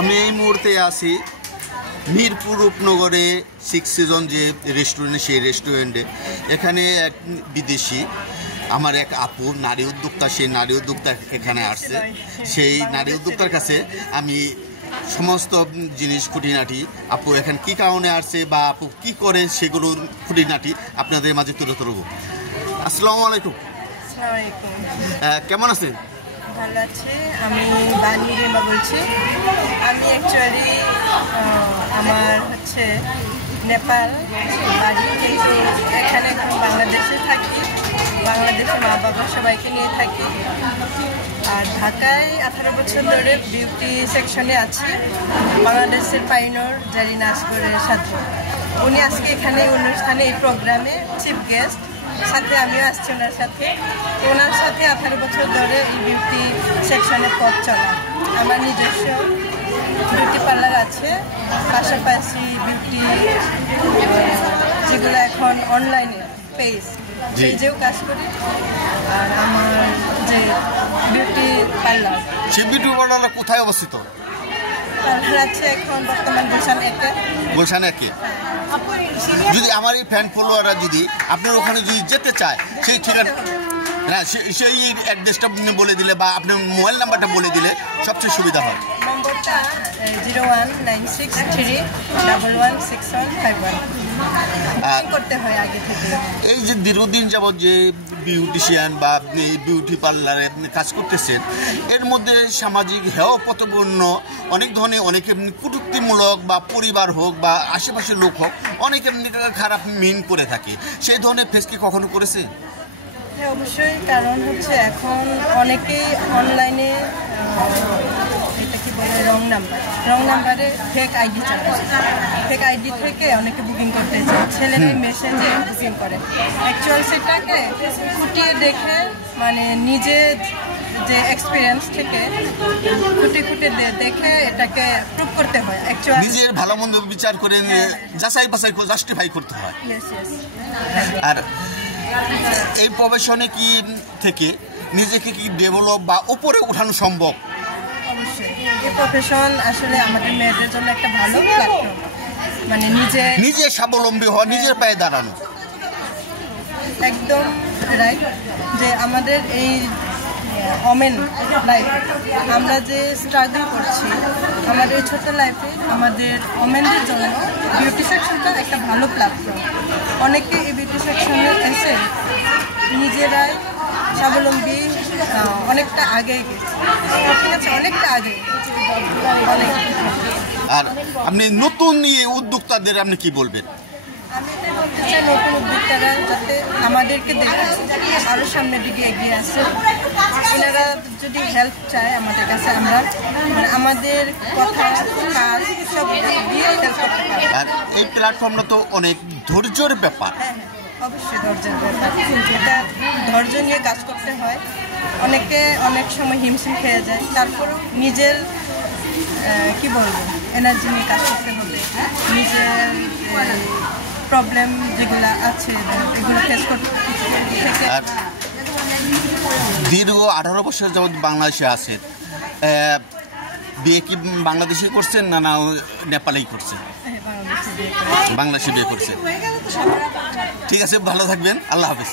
আমি এই মুহূর্তে আছি মিরপুর উপনগরে 6 সিজন যে রেস্টুরেন্ট, সেই রেস্টুরেন্টে। এখানে এক বিদেশি আমার এক আপু নারী উদ্যোক্তা, সেই নারী উদ্যোক্তা এখানে আসছে। সেই নারী উদ্যোক্তার কাছে আমি সমস্ত জিনিস খুঁটিনাটি, আপু এখানে কী কারণে আসছে বা আপু কী করে সেগুলো খুঁটিনাটি আপনাদের মাঝে তুলে ধরব। আসসালামু আলাইকুম। কেমন আছেন? ভালো আছি। আমি বানি রিমা বলছি। আমি অ্যাকচুয়ালি আমার নেপাল বাড়ি, কিন্তু এখানে এখন বাংলাদেশে থাকি। বাংলাদেশে মা বাবা সবাইকে নিয়ে থাকি। আর ঢাকায় 18 বছর ধরে বিউটি সেকশনে আছি, বাংলাদেশের পাইনর জারিনা আসগরের সাথে। উনি আজকে এখানে অনুষ্ঠানে, এই প্রোগ্রামে চিফ গেস্ট, সাথে আমিও আসছি ওনার সাথে। 18 বছর ধরে এই বিউটি সেকশনে পথ চলা। আমার নিজস্ব বিউটি পার্লার আছে, পাশাপাশি বিউটি যেগুলো এখন অনলাইনে পেজেও কাজ করি। আর আমার যে বিউটি পার্লার, সেই বিউটি পার্লারটা কোথায় অবস্থিত? পার্লার আছে এখন বর্তমান গুলশান একে। যদি আমার এই ফ্যান ফলোয়াররা যদি আপনার ওখানে যদি যেতে চায়, সেই ঠিকানা সেই অ্যাড্রেসটা বলে দিলে বা আপনার মোবাইল নাম্বারটা বলে দিলে সবচেয়ে সুবিধা হয়। নম্বরটা 01963116151 করতে হয় আগে থেকে। এই যে দীর্ঘদিন যাবৎ যে বিউটিশিয়ান বা বিউটি পার্লারে কাজ করতেছেন, এর মধ্যে সামাজিক হেয় প্রতিপন্ন অনেক ধরনের, অনেকে কটূক্তিমূলক বা পরিবার হোক বা আশেপাশের লোক হোক, অনেকে খারাপ মিন করে থাকে। সেই ধরনের ফেস কি কখনো করেছে? হ্যাঁ, অবশ্যই। কারণ এখন অনেকেই অনলাইনে এটা কি বলে রং নাম্বারে ফেক আইডি চালাচ্ছে। ফেক আইডি থেকে অনেকে বুকিং করতে চায়, ছেলেরা মেসেজে বুকিং করে। অ্যাকচুয়াল সেটাকে খুঁটিয়ে দেখে, মানে নিজে যে এক্সপিরিয়েন্স থেকে খুঁটে দেখে এটাকে প্রুভ করতে হয়। অ্যাকচুয়ালি নিজের ভালো মন্দ বিচার করে যাচাই বাছাই জাস্টিফাই করতে হয়। আর এই প্রফেশনে কি থেকে নিজেকে কি ডেভেলপ বা উপরে উঠানো সম্ভব? অবশ্যই। এই প্রফেশন আসলে আমাদের মেয়েদের জন্য একটা ভালো প্ল্যাটফর্ম, মানে নিজে স্বাবলম্বী হওয়া, নিজের পায়ে দাঁড়ানো। একদম রাইট। যে আমাদের এই ওমেন লাইফ, আমরা যে স্ট্রাগল করছি আমাদের এই ছোট্ট লাইফে, আমাদের ওমেনদের জন্য বিউটি সেকশনটা একটা ভালো প্ল্যাটফর্ম। অনেকে এই বিউটি সেকশনে এসে নিজেরাই স্বাবলম্বী, অনেকটা আগে গেছে। ঠিক আছে, অনেকটা আগে। আর আপনি নতুন উদ্যোক্তাদের আপনি কি বলবেন? আমি এটাই বলতে চাই, নতুন উদ্যোক্তারা যাতে আমাদেরকে দেখে আরও সামনের দিকে এগিয়ে আসে। এনারা যদি হেল্প চায় আমাদের কাছে, আমরা মানে আমাদের কথা কাজ সব দিয়ে হেল্প করতে পারি। আর এই প্ল্যাটফর্মটা তো অনেক ধৈর্যের ব্যাপার। হ্যাঁ, অবশ্যই ধৈর্যের ব্যাপার। এটা ধৈর্য নিয়ে কাজ করতে হয়। অনেকে অনেক সময় হিমশিম খেয়ে যায়, তারপরেও নিজের কি বলবো এনার্জি নিয়ে কাজ করতে হবে। নিজের প্রবলেম যেগুলো আছে এগুলো ফেস করতে। দীর্ঘ 18 বছর যাবৎ বাংলাদেশে আছেন। বিয়ে কি বাংলাদেশে করছেন না নেপালেই করছেন? বাংলাদেশে বিয়ে করছেন। ঠিক আছে, ভালো থাকবেন। আল্লাহ হাফেজ।